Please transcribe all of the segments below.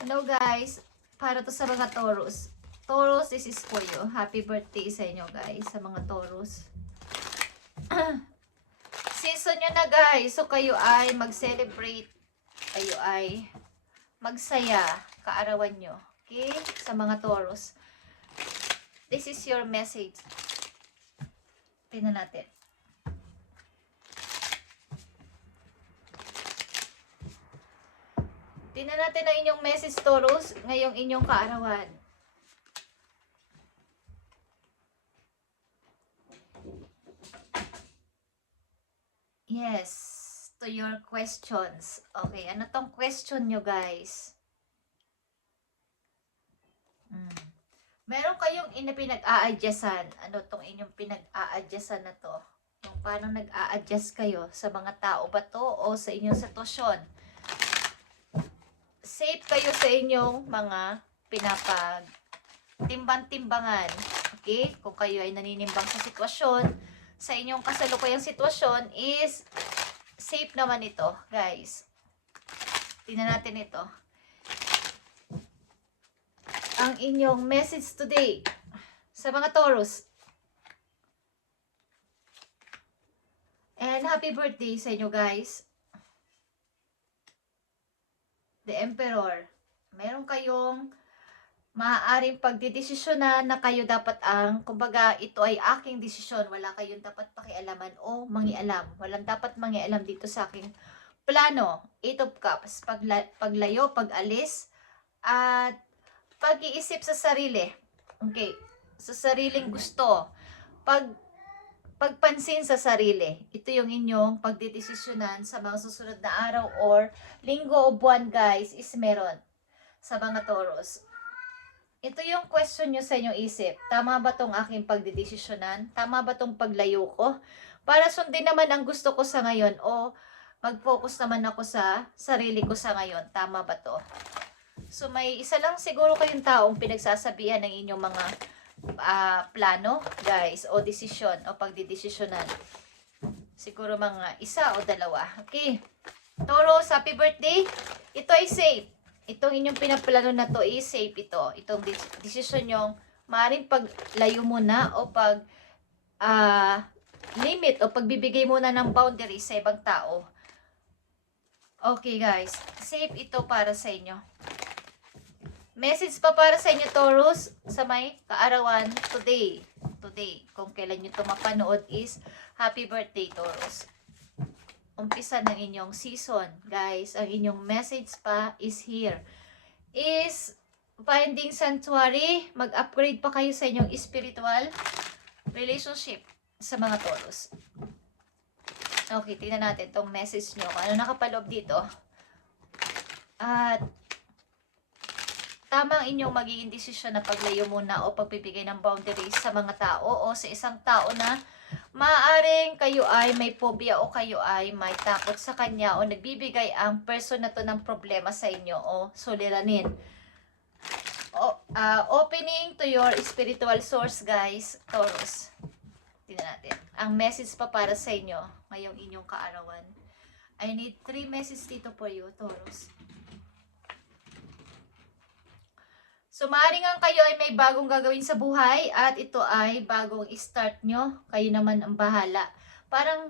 Hello guys, para to sa mga Taurus. Taurus, this is for you. Happy birthday sa inyo guys, sa mga Taurus. Season nyo na guys, so kayo ay mag-celebrate, kayo ay magsaya, kaarawan nyo. Okay? Sa mga Taurus. This is your message. Tingnan natin. Tingnan natin ang inyong message, Taurus, ngayong inyong kaarawan. Yes, to your questions. Okay, ano tong question nyo, guys? Meron kayong pinag-a-adjustan. Ano tong inyong pinag-a-adjustan na to? Yung paano nag-a-adjust kayo sa mga tao ba to o sa inyong sitwasyon? Safe kayo sa inyong mga pinapag-timbang-timbangan. Okay? Kung kayo ay naninimbang sa sitwasyon, sa inyong kasalukuyang sitwasyon is safe naman ito, guys. Tingnan natin ito. Ang inyong message today sa mga Taurus. And happy birthday sa inyo, guys. The Emperor. Meron kayong maaaring pagdidesisyonan na kayo dapat kumbaga, ito ay aking desisyon. Wala kayong dapat pakialaman o mangialam. Walang dapat mangialam dito sa aking plano. 8 of Cups. Paglayo, pag-alis, at pag-iisip sa sarili. Okay. Sa sariling gusto. Pagpansin sa sarili. Ito yung inyong pagdidesisyonan sa mga susunod na araw or linggo o buwan, guys, is meron sa mga Taurus. Ito yung question nyo sa inyong isip. Tama ba tong aking pagdidesisyonan? Tama ba tong paglayo ko? Para sundin naman ang gusto ko sa ngayon o mag-focus naman ako sa sarili ko sa ngayon. Tama ba to? So may isa lang siguro kayong taong pinagsasabihan ng inyong mga plano, guys, o desisyon o pagdidesisyonan. Siguro mga isa o dalawa. Okay. Taurus, happy birthday. Ito ay safe. Itong inyong pinaplano na to is safe ito. Itong desisyon nyong maaaring paglayo muna o limit o pagbibigay muna ng boundaries sa ibang tao. Okay, guys. Safe ito para sa inyo. Message pa para sa inyo, Taurus, sa may kaarawan today. Today, kung kailan nyo ito mapanood is happy birthday, Taurus. Umpisa ng inyong season, guys. Ang inyong message pa is here. Is finding sanctuary, mag-upgrade pa kayo sa inyong spiritual relationship sa mga Taurus. Okay, tingnan natin itong message nyo. Kung ano nakapaloob dito. At tama ang inyong magiging desisyon na paglayo muna o pagbibigay ng boundaries sa mga tao o sa isang tao na maaaring kayo ay may phobia o kayo ay may takot sa kanya o nagbibigay ang person na to ng problema sa inyo o suliranin. Opening to your spiritual source, guys, Taurus. Tingnan natin. Ang message pa para sa inyo ngayong inyong kaarawan. I need 3 messages dito for you, Taurus. So, maaaring ang kayo ay may bagong gagawin sa buhay at ito ay bagong start nyo. Kayo naman ang bahala. Parang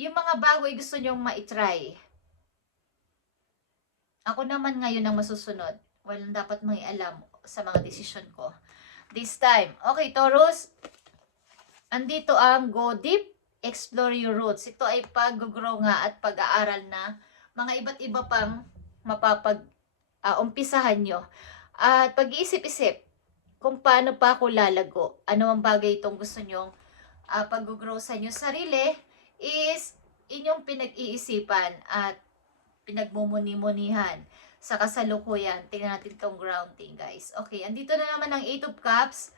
yung mga bago ay gusto nyong ma-try. Ako naman ngayon ang masusunod. Walang dapat mangialam sa mga desisyon ko. This time. Okay, Taurus. Andito ang go deep, explore your roots. Ito ay pag-grow nga at pag-aaral na mga iba't iba pang umpisahan nyo. At pag-iisip-isip kung paano pa ako lalago. Ano ang bagay itong gusto nyong pag-grow sa inyo sarili is inyong pinag-iisipan at pinagmumuni-munihan sa kasalukuyan. Tingnan natin itong grounding, guys. Okay, andito na naman ang 8 of Cups.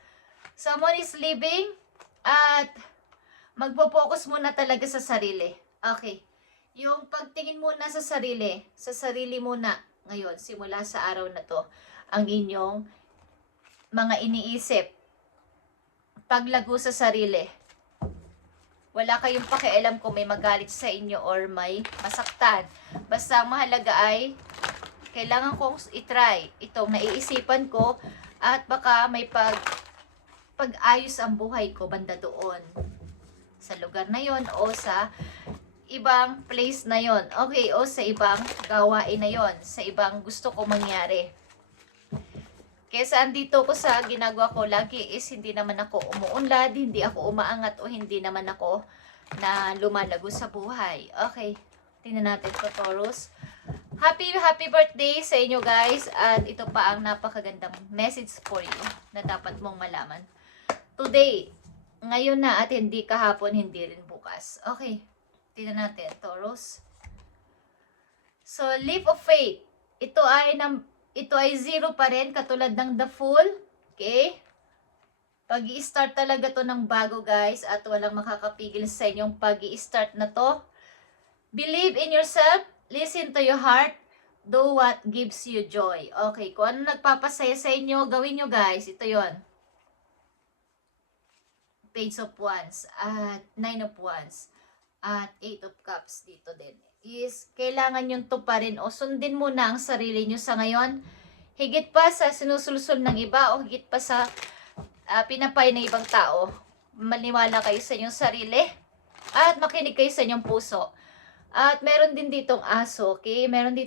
Someone is leaving at magpo-focus muna talaga sa sarili. Okay, yung pagtingin muna sa sarili muna ngayon, simula sa araw na to, ang inyong mga iniisip, paglago sa sarili. Wala kayong pakialam kung may magalit sa inyo or may masaktan. Basta ang mahalaga ay kailangan kong itry itong naiisipan ko at baka may pag-ayos ang buhay ko banda doon sa lugar na yon o sa ibang place na yon. Okay, o sa ibang gawain na yon, sa ibang gusto ko mangyari. Kesa andito ko sa ginagawa ko lagi is hindi naman ako umuunlad, hindi ako umaangat o hindi naman ako na lumalago sa buhay. Okay, tingnan natin to, Taurus. Happy birthday sa inyo guys, at ito pa ang napakagandang message for you na dapat mong malaman. Today, ngayon na at hindi kahapon, hindi rin bukas. Okay, tingnan natin, Taurus. So, leap of faith. Ito ay zero pa rin, katulad ng the Fool. Okay? Pag-i-start talaga to ng bago guys, at walang makakapigil sa inyong pag-i-start na to. Believe in yourself, listen to your heart, do what gives you joy. Okay, kung ano nagpapasaya sa inyo, gawin nyo guys. Ito yon. Page of Wands, at Nine of Wands, at Eight of Cups dito din. Is kailangan yung tuparin o sundin muna ang sarili nyo sa ngayon. Higit pa sa sinusulsul ng iba o higit pa sa pinapay ng ibang tao. Maniwala kayo sa inyong sarili at makinig kayo sa inyong puso. At meron din ditong aso, okay? Meron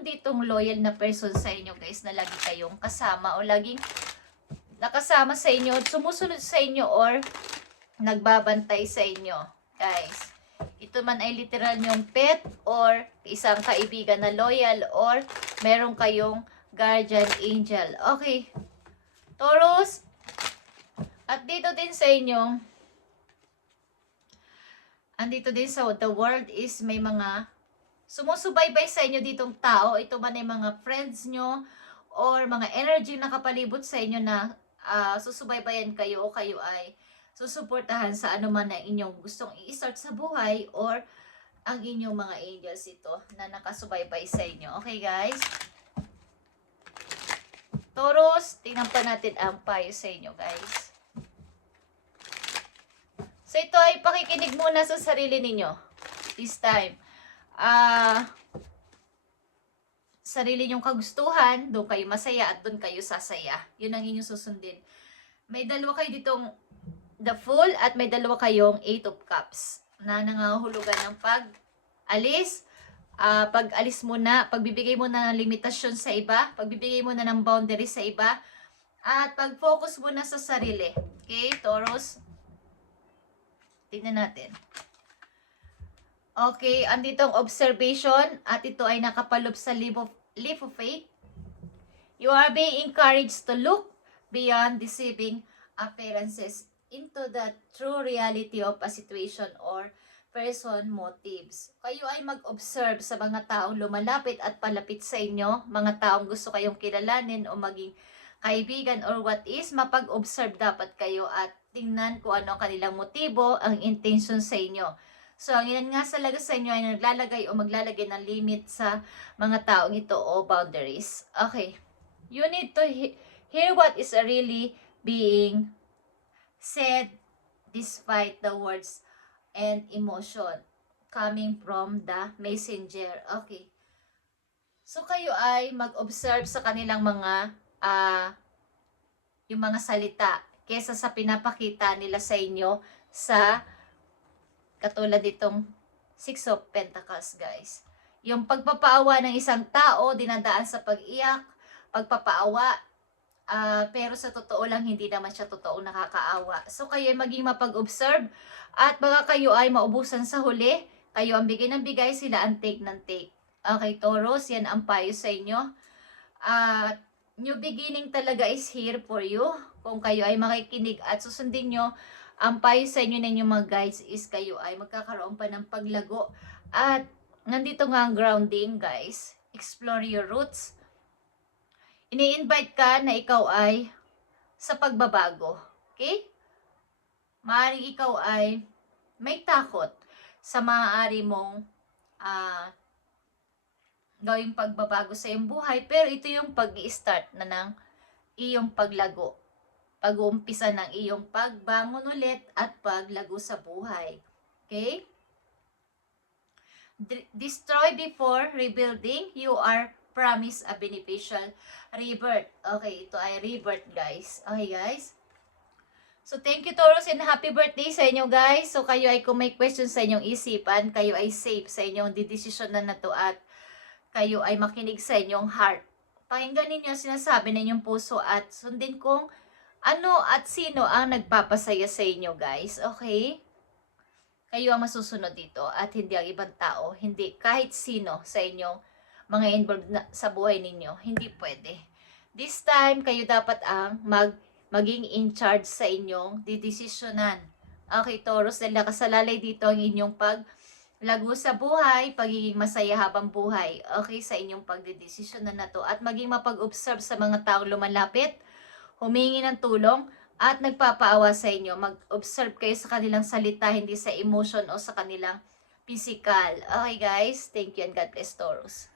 ditong loyal na person sa inyo guys na lagi kayong kasama o laging nakasama sa inyo, sumusunod sa inyo or nagbabantay sa inyo. Guys, ito man ay literal nyong pet or isang kaibigan na loyal or meron kayong guardian angel. Okay, Taurus, at dito din sa inyo, andito din sa the world is may mga sumusubaybay sa inyo ditong tao. Ito man ay mga friends nyo or mga energy na kapalibot sa inyo na susubaybayan kayo o kayo ay susuportahan sa ano man na inyong gustong i-start sa buhay or ang inyong mga angels ito na nakasubaybay sa inyo. Okay guys? Taurus, tingnan pa natin ang payo sa inyo guys. So ito ay pakikinig muna sa sarili ninyo. This time. Sarili nyong kagustuhan, doon kayo masaya at doon kayo sasaya. Yun ang inyong susundin. May dalawa kayo ditong the Fool at may dalawa kayong Eight of Cups na nangangahulugan ng pag-alis. Pag-alis muna, pagbibigay muna ng limitasyon sa iba, pagbibigay muna ng boundary sa iba, at pag-focus muna sa sarili. Okay, Taurus? Tingnan natin. Okay, andito ang observation at ito ay nakapalob sa leap of faith. You are being encouraged to look beyond deceiving appearances into the true reality of a situation or person motives. Kayo ay mag-observe sa mga taong lumalapit at palapit sa inyo, mga taong gusto kayong kilalanin o maging kaibigan or what is, mapag-observe dapat kayo at tingnan kung ano ang kanilang motibo, ang intention sa inyo. So, ang ilan nga sa inyo ay naglalagay o maglalagay ng limit sa mga taong ito o boundaries. Okay. You need to hear what is really being said despite the words and emotion coming from the messenger. Okay. So, kayo ay mag-observe sa kanilang mga yung mga salita kesa sa pinapakita nila sa inyo sa katulad itong Six of Pentacles, guys. Yung pagpapaawa ng isang tao, dinadaan sa pag-iyak, pagpapaawa, pero sa totoo lang, hindi naman siya totoong nakakaawa. So, kayo ay maging mapag-observe at baka kayo ay maubusan sa huli. Kayo ang bigay ng bigay, sila ang take ng take. Okay, Taurus, yan ang payo sa inyo. New beginning talaga is here for you. Kung kayo ay makikinig at susundin nyo, ang payo sa inyo na inyong mga guides is kayo ay magkakaroon pa ng paglago. At nandito nga ang grounding, guys. Explore your roots. Ini-invite ka na ikaw ay sa pagbabago. Okay? Maaaring ikaw ay may takot sa maaari mong gawing pagbabago sa iyong buhay. Pero ito yung pag-i-start na ng iyong paglago. Pag-uumpisa ng iyong pagbangon ulit at paglago sa buhay. Okay? Destroy before rebuilding. You are promise a beneficial rebirth. Okay, ito ay rebirth, guys. Okay, guys? So, thank you, Taurus, and happy birthday sa inyo, guys. So, kayo ay kung may questions sa inyong isipan, kayo ay safe sa inyong didesisyon na to at kayo ay makinig sa inyong heart. Pakinggan ninyo ang sinasabi ng inyong puso at sundin kung ano at sino ang nagpapasaya sa inyo, guys. Okay? Kayo ang masusunod dito at hindi ang ibang tao. Hindi kahit sino sa inyong mga involved sa buhay ninyo. Hindi pwede. This time, kayo dapat ang maging in charge sa inyong didesisyonan. Okay, Taurus, dahil nakasalalay dito ang inyong paglago sa buhay, pagiging masaya habang buhay. Okay, sa inyong pagdidesisyonan na to. At maging mapag-observe sa mga taong lumalapit, humingi ng tulong, at nagpapaawa sa inyo. Mag-observe kayo sa kanilang salita, hindi sa emotion o sa kanilang physical. Okay, guys? Thank you and God bless, Taurus.